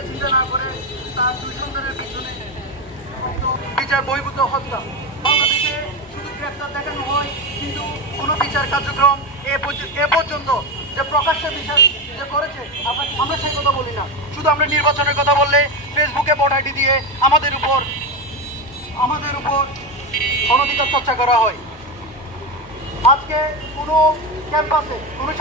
পরিবারের চিন্তা না করে তার 2 সন্তানের পিছনে বিচার বহির্ভূত হত্যা। বাংলাদেশে শুধু গ্রেপ্তার দেখানো হয়, কিন্তু কোনো বিচার কার্যক্রম এ পর্যন্ত যে প্রকাশ্যে বিচার যে করেছে আমরা সেই কথা বলি না। শুধু আমরা নির্বাচনের কথা বললে ফেসবুকে ভোট আইডি দিয়ে আমাদের উপর অনধিকার চর্চা করা হয়। আজকে কোনো ক্যাম্পাসে কোনো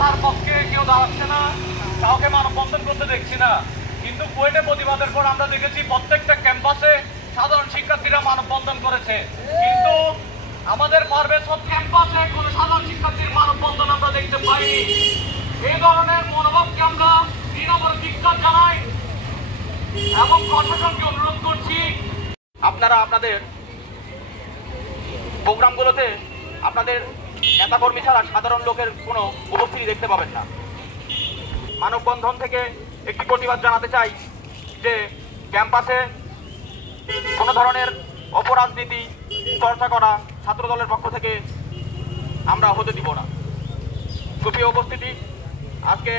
তার পক্ষে কেউ দাঁড়াচ্ছে না, কাউকে মানববন্ধন করতে দেখছি না। কিন্তু কুয়েটে প্রতিবাদের পর আমরা দেখেছি প্রত্যেকটা ক্যাম্পাসে সাধারণ শিক্ষার্থীরা মানববন্ধন করেছে, কিন্তু আমাদের পারভেজ সব ক্যাম্পাসে কোনো সাধারণ শিক্ষার্থীর মানববন্ধন আমরা দেখতে পাইনি। এই ধরনের মনোভাবকে আমরা বিনম্র ধিক্কার জানাই এবং প্রশাসনকে অনুরোধ করছি, আপনারা আপনাদের প্রোগ্রামগুলোতে আপনাদের নেতাকর্মী ছাড়া সাধারণ লোকের কোনো উপস্থিতি দেখতে পাবেন না। মানববন্ধন থেকে একটি প্রতিবাদ জানাতে চাই যে ক্যাম্পাসে কোনো ধরনের অপরাজনীতি চর্চা করা ছাত্রদলের পক্ষ থেকে আমরা হতে দিব না। সুপ্রিয় উপস্থিতি, আজকে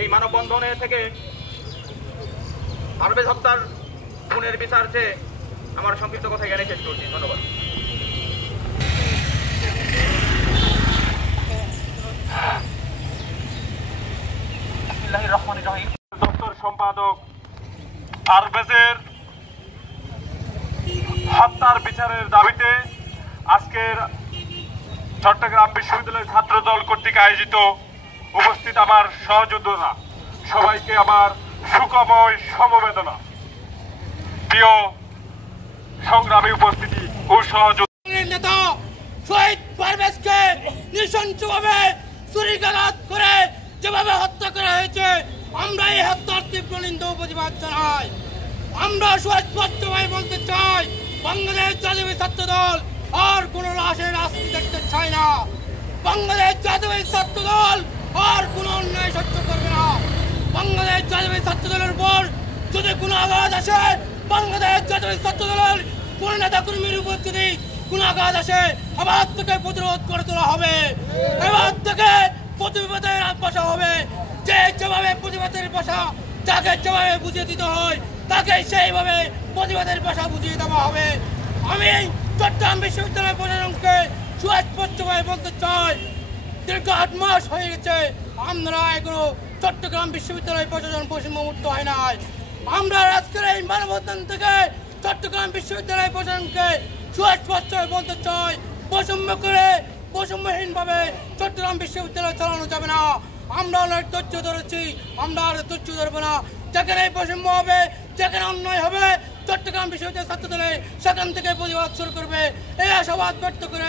এই মানববন্ধনে থেকে পারভেজ হত্যার খুনের বিচার চেয়ে আমার সংক্ষিপ্ত কথা এখানে শেষ করছি। ধন্যবাদ। দপ্তর সম্পাদক পারভেজের হত্যার বিচারের দাবিতে আজকের চট্টগ্রাম বিশ্ববিদ্যালয় ছাত্রদল কর্তৃক আয়োজিত উপস্থিত আমার সহযোদ্ধারা সবাইকে আমার সুখময় সমবেদনা। প্রিয় সংগ্রামী উপস্থিতি ও সহযোদ্ধা নেতা শহীদ পারভেজকে নৃশংসভাবে ছুরিকাঘাত করে যেভাবে হত্যা করা হয়েছে, আমরা এই হত্যার তীব্র নিন্দা ও প্রতিবাদ জানাই। আমরা সুস্পষ্টভাবে বলতে চাই, বাংলাদেশ জাতীয় ছাত্রদল আর কোন লাশের রাজনীতি দেখতে চায় না। বাংলাদেশ জাতীয় ছাত্রদল আর কোন অন্যায় সহ্য করবে না। বাংলাদেশ জাতীয় ছাত্রদলের উপর যদি কোনো আঘাত আসে, বাংলাদেশ জাতীয় ছাত্রদলের কোন নেতা কর্মীর উপর যদি কোনো আঘাত আসে, আবার থেকে প্রতিরোধ করে তোলা হবে। এবার থেকে প্রতিবাদের ভাষা হবে, যে যেভাবে প্রতিবাদের ভাষা যাকে যেভাবে বুঝিয়ে দিতে হয় তাকে সেইভাবে প্রতিবাদের ভাষা বুঝিয়ে দেওয়া হবে। আমি চট্টগ্রাম বিশ্ববিদ্যালয় প্রশাসনকে সুস্পষ্টভাবে বলতে চাই, দীর্ঘ 8 মাস হয়ে গেছে আমরা এগুলো চট্টগ্রাম বিশ্ববিদ্যালয় প্রশাসন বৈষম্যমুক্ত হয় নাই। আমরা আজকের এই মানববন্ধন থেকে চট্টগ্রাম বিশ্ববিদ্যালয় প্রশাসনকে সুস্পষ্টভাবে বলতে চাই, বৈষম্যহীনভাবে চট্টগ্রাম বিশ্ববিদ্যালয় চালানো যাবে না। আমরা অনেক ধৈর্য ধরেছি, আমরা আর ধৈর্য ধরবো না। যেখানে বৈষম্য হবে, যেখানে অন্যায় হবে, চট্টগ্রাম বিশ্ববিদ্যালয় ছাত্রদলে সেখান থেকে প্রতিবাদ শুরু করবে। এই আশাবাদ ব্যক্ত করে